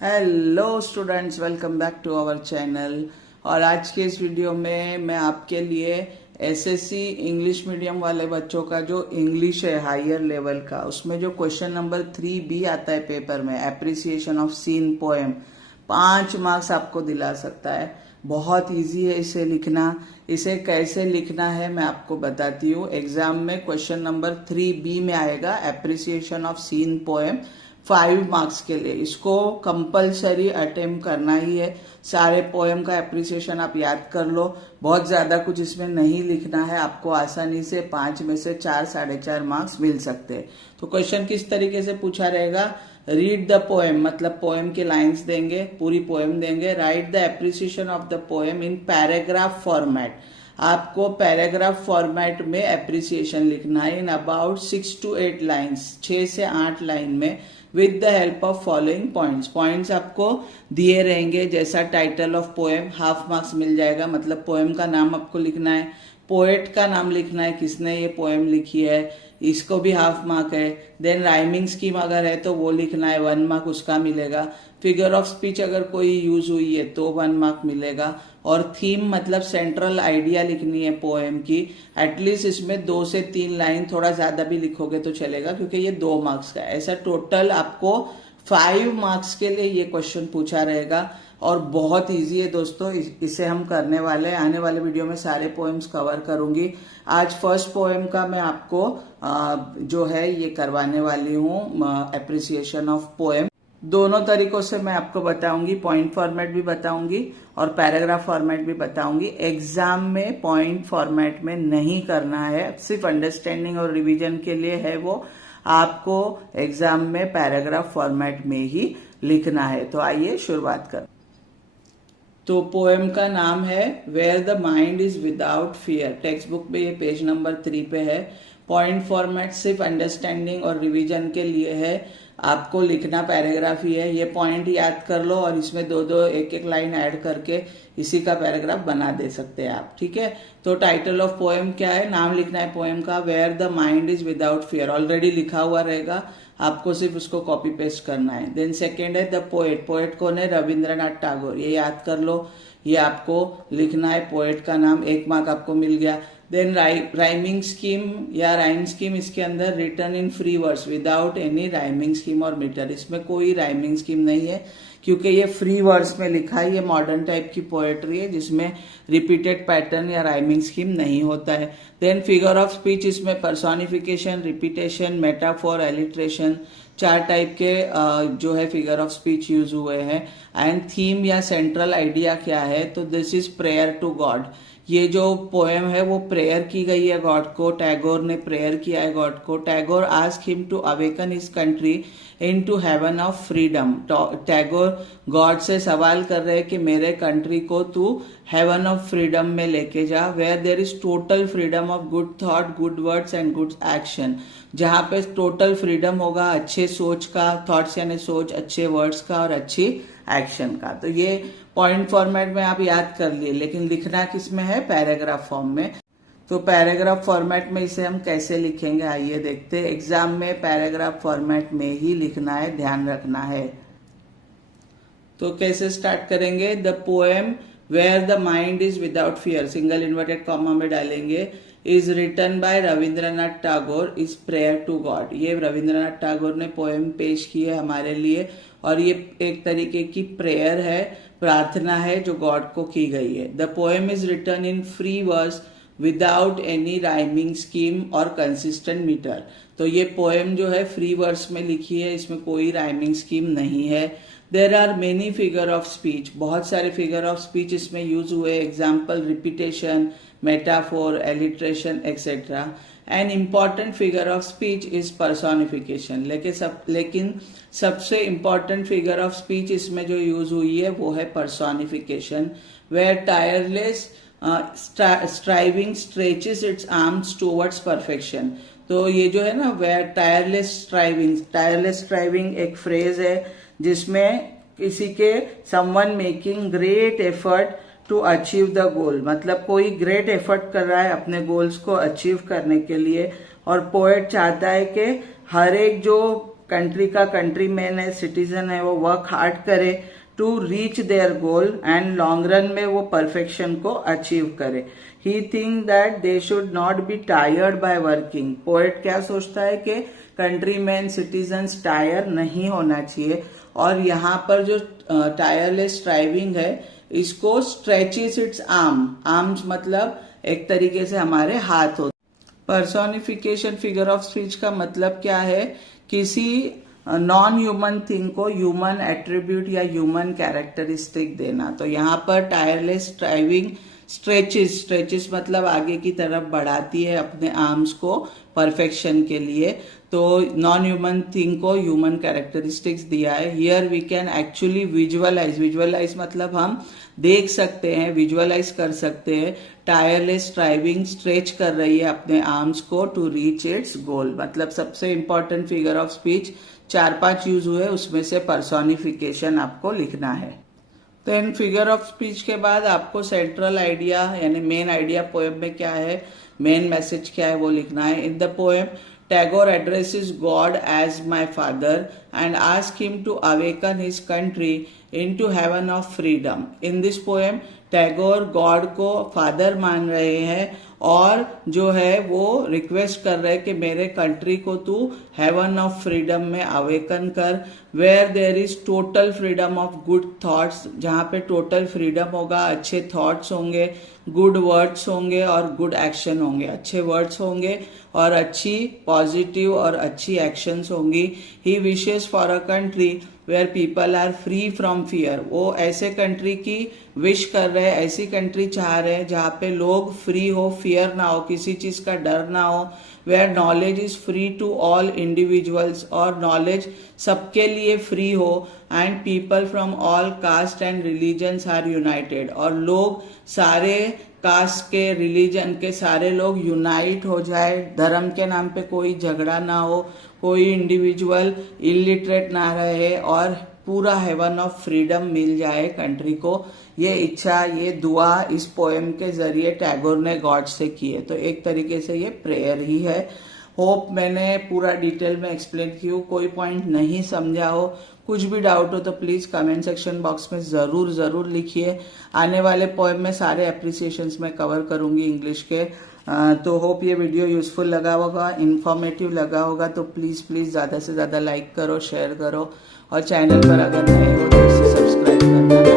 Hello students, welcome back to our channel. और आज के इस वीडियो में मैं आपके लिए एसएससी इंग्लिश मीडियम वाले बच्चों का जो इंग्लिश है हायर लेवल का, उसमें जो क्वेश्चन नंबर 3B आता है पेपर में, appreciation of seen poem, 5 marks आपको दिला सकता है। बहुत इजी है इसे लिखना। इसे कैसे लिखना है मैं आपको बताती हूँ। एग्जाम में क्वेश्चन नंबर 3B में आएगा appreciation of seen poem, 5 marks के लिए। इसको कंपलसरी अटेम्प्ट करना ही है। सारे पोएम का एप्रिसिएशन आप याद कर लो। बहुत ज्यादा कुछ इसमें नहीं लिखना है, आपको आसानी से 5 में से 4 4.5 मार्क्स मिल सकते हैं। तो क्वेश्चन किस तरीके से पूछा रहेगा, रीड द पोएम, मतलब पोएम के लाइंस देंगे, पूरी पोएम देंगे। Right the appreciation of the poem in paragraph format, आपको पैराग्राफ फॉर्मेट में एप्रिसिएशन लिखना है इन अबाउट 6 to 8 लाइन्स, 6 से 8 लाइन में, with the help of following points. Points आपको दिए रहेंगे, जैसा title of poem, half marks मिल जाएगा। मतलब पोएम का नाम आपको लिखना है, पोएट का नाम लिखना है, किसने ये पोएम लिखी है, इसको भी हाफ मार्क है। देन राइमिंग स्कीम अगर है तो वो लिखना है, 1 मार्क उसका मिलेगा। फिगर ऑफ स्पीच अगर कोई यूज हुई है तो 1 मार्क मिलेगा। और थीम मतलब सेंट्रल आइडिया लिखनी है पोएम की। एटलीस्ट इसमें 2 से 3 लाइन, थोड़ा ज्यादा भी लिखोगे तो चलेगा क्योंकि ये 2 मार्क्स का है। ऐसा टोटल आपको 5 मार्क्स के लिए ये क्वेश्चन पूछा रहेगा। और बहुत इजी है दोस्तों, इसे हम करने वाले हैं। आने वाले वीडियो में सारे पोएम्स कवर करूंगी। आज फर्स्ट पोएम का मैं आपको जो है ये करवाने वाली हूँ, एप्रिसिएशन ऑफ पोएम। दोनों तरीकों से मैं आपको बताऊंगी, पॉइंट फॉर्मेट भी बताऊंगी और पैराग्राफ फॉर्मेट भी बताऊंगी। एग्जाम में पॉइंट फॉर्मेट में नहीं करना है, सिर्फ अंडरस्टैंडिंग और रिवीजन के लिए है वो। आपको एग्जाम में पैराग्राफ फॉर्मेट में ही लिखना है। तो आइए शुरुआत कर। तो पोएम का नाम है where the mind is without fear. Text book में ये पेज नंबर 3 पे है। पॉइंट फॉर्मेट सिर्फ अंडरस्टैंडिंग और रिवीजन के लिए है, आपको लिखना पैराग्राफ ही है। ये पॉइंट याद कर लो और इसमें 2 एक एक लाइन ऐड करके इसी का पैराग्राफ बना दे सकते हैं आप, ठीक है। तो टाइटल ऑफ पोएम क्या है, नाम लिखना है पोएम का, where the mind is without fear. Already लिखा हुआ रहेगा, आपको सिर्फ उसको कॉपी पेस्ट करना है। देन सेकेंड है द पोएट। पोएट कौन है, रविंद्रनाथ टैगोर। ये याद कर लो, ये आपको लिखना है पोएट का नाम। 1 मार्क आपको मिल गया। देन राइमिंग स्कीम या राइम स्कीम, इसके अंदर return in free words without any rhyming scheme और मीटर। इसमें कोई राइमिंग स्कीम नहीं है क्योंकि ये फ्री वर्ड्स में लिखा है। ये मॉडर्न टाइप की पोएट्री है जिसमें रिपीटेड पैटर्न या राइमिंग स्कीम नहीं होता है। देन फिगर ऑफ स्पीच, इसमें personification, repetition, metaphor, alliteration, 4 type के जो है फिगर ऑफ स्पीच यूज हुए हैं। एंड थीम या सेंट्रल आइडिया क्या है, तो this is prayer to God. ये जो पोएम है वो प्रेयर की गई है गॉड को। टैगोर ने प्रेयर किया है गॉड को। Tagore ask him to awaken his country into heaven of freedom. Tagore God से सवाल कर रहे हैं कि मेरे कंट्री को तू हेवन ऑफ फ्रीडम में लेके जा, where there is total freedom of good thought, good words and good action. जहां पे टोटल फ्रीडम होगा अच्छे सोच का, थॉट्स यानी सोच, अच्छे वर्ड्स का और अच्छी एक्शन का। तो ये पॉइंट फॉर्मेट में आप याद कर लिए, लेकिन लिखना किस में है, पैराग्राफ फॉर्म में। तो पैराग्राफ फॉर्मेट में इसे हम कैसे लिखेंगे आइए देखते हैं। एग्जाम में पैराग्राफ फॉर्मेट में ही लिखना है, ध्यान रखना है। तो कैसे स्टार्ट करेंगे, the poem where the mind is without fear, single inverted comma में डालेंगे, is written by Rabindranath Tagore, is prayer to God. ये रविंद्रनाथ टैगोर ने पोएम पेश की है हमारे लिए और ये एक तरीके की प्रेयर है, प्रार्थना है जो गॉड को की गई है। The poem is written in free verse without any rhyming scheme और कंसिस्टेंट मीटर। तो ये पोएम जो है फ्री वर्स में लिखी है, इसमें कोई राइमिंग स्कीम नहीं है। There are many figure of speech, बहुत सारे फिगर ऑफ स्पीच इसमें यूज हुए। Example repetition, metaphor, alliteration etcetera. An important figure of speech is personification. लेकिन सबसे इम्पॉर्टेंट फिगर ऑफ स्पीच इसमें जो यूज हुई है वो है personification. Where tireless striving stretches its arms towards perfection. तो ये जो है ना, वेयर टायरलेस स्ट्राइविंग एक फ्रेज है जिसमें किसी के someone making great effort to achieve the goal, मतलब कोई ग्रेट एफर्ट कर रहा है अपने गोल्स को अचीव करने के लिए। और पोएट चाहता है कि हर एक जो कंट्री का कंट्री मैन है, सिटीजन है, वो वर्क हार्ड करे to reach their goal and long run में वो परफेक्शन को अचीव करे। He think that they should not be tired by working. Poet क्या सोचता है कि कंट्रीमैन सिटीजन्स टायर नहीं होना चाहिए, और यहाँ पर जो टायरलेस स्ट्राइविंग है इसको स्ट्रेचेस इट्स आर्म्स मतलब एक तरीके से हमारे हाथ होते। पर्सोनिफिकेशन फिगर ऑफ स्पीच का मतलब क्या है? किसी नॉन ह्यूमन थिंग को ह्यूमन एट्रीब्यूट या ह्यूमन कैरेक्टरिस्टिक देना। तो यहाँ पर टायरलेस स्ट्राइविंग स्ट्रेचेस मतलब आगे की तरफ बढ़ाती है अपने आर्म्स को परफेक्शन के लिए। तो नॉन ह्यूमन थिंग को ह्यूमन कैरेक्टरिस्टिक्स दिया है। Here we can actually visualise मतलब हम देख सकते हैं, विजुअलाइज कर सकते हैं। टायरलेस स्ट्राइविंग स्ट्रेच कर रही है अपने आर्म्स को टू रीच इट्स गोल। मतलब सबसे important figure of speech 4-5 use हुए, उसमें से पर्सोनिफिकेशन आपको लिखना है। देन फिगर ऑफ स्पीच के बाद आपको सेंट्रल आइडिया यानी मेन आइडिया पोएम में क्या है, मेन मैसेज क्या है वो लिखना है। In the poem Tagore addresses God as my father and asks him to awaken his country into heaven of freedom. In this poem, Tagore God को फादर मान रहे हैं और जो है वो रिक्वेस्ट कर रहे हैं कि मेरे कंट्री को तू हेवन ऑफ फ्रीडम में अवेकन कर, where there is total freedom of good thoughts, जहाँ पे टोटल फ्रीडम होगा, अच्छे थॉट्स होंगे, गुड वर्ड्स होंगे और गुड एक्शन होंगे। अच्छे वर्ड्स होंगे और अच्छी पॉजिटिव और अच्छी एक्शंस होंगी। He wishes for a country where people are free from fear. वो ऐसे कंट्री की विश कर रहे हैं, ऐसी कंट्री चाह रहे हैं जहाँ पे लोग फ्री हो, फियर ना हो, किसी चीज का डर ना हो। Where knowledge is free to all individuals, और नॉलेज सबके लिए फ्री हो। And people from all caste and religions are united, और लोग सारे कास्ट के, रिलीजन के सारे लोग यूनाइट हो जाए। धर्म के नाम पे कोई झगड़ा ना हो, कोई इंडिविजुअल इलिटरेट ना रहे, और पूरा हेवन ऑफ फ्रीडम मिल जाए कंट्री को। ये इच्छा, ये दुआ इस पोएम के जरिए टैगोर ने गॉड से की है। तो एक तरीके से ये प्रेयर ही है। होप मैंने पूरा डिटेल में एक्सप्लेन की हूँ, कोई पॉइंट नहीं समझा हो, कुछ भी डाउट हो तो प्लीज कमेंट सेक्शन बॉक्स में जरूर लिखिए। आने वाले पोएम में सारे एप्रिसिएशंस में कवर करूंगी इंग्लिश के। तो होप ये वीडियो यूजफुल लगा होगा, इन्फॉर्मेटिव लगा होगा, तो प्लीज ज्यादा से ज्यादा लाइक करो, शेयर करो, और चैनल पर अगर नए हो तो इसे सब्सक्राइब करना